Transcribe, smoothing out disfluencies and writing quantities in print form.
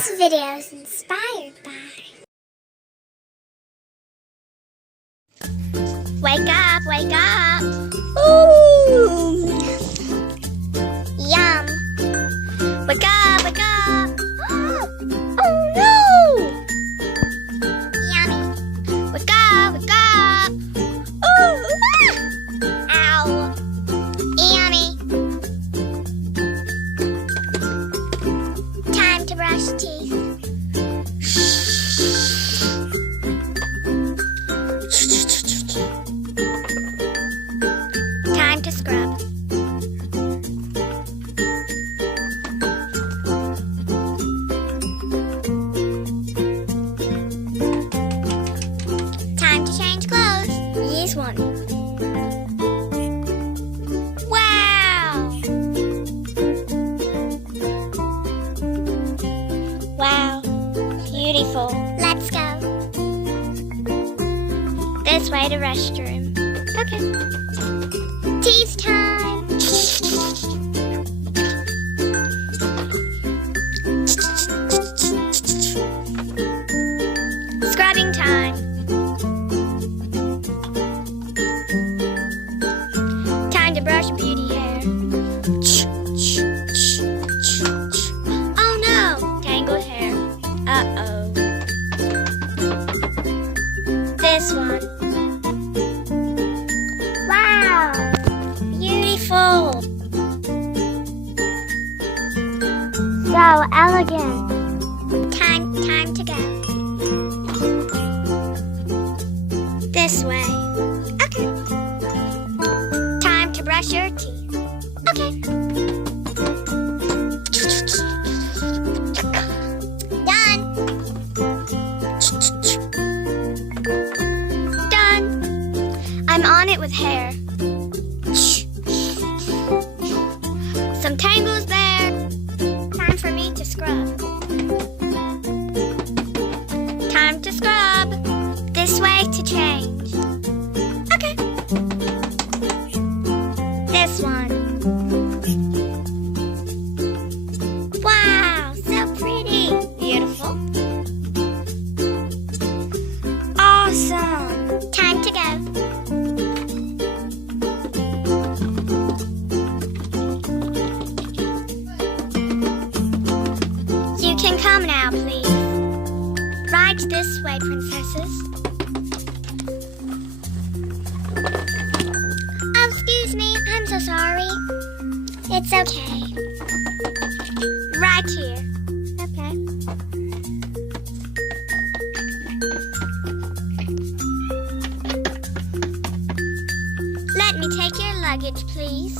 This video is inspired by... Wake up, wake up! Ooh! Yum! Wake up, wake up! Oh no! Yummy! Wake up, wake up! Ooh! Ah! Ow! Yummy! Time to brush teeth. Time to scrub. Time to change clothes. Use one. Wow! Wow, beautiful. Let's go. This way to restroom. Okay. Teeth time. Scrubbing time. Time to brush beauty hair. Oh no, tangled hair. Uh-oh. This one. Wow, beautiful. So elegant. Time to go. This way. Okay. Time to brush your teeth. Okay. Done. Done. I'm on it with hair. Some tangles there. Time for me to scrub. Time to scrub. This way to change. Okay. This one. Wow, so pretty. Beautiful. Awesome. Time to go. You can come now, please. Right this way, princesses. Oh, excuse me. I'm so sorry. It's okay. Right here. Okay. Let me take your luggage, please.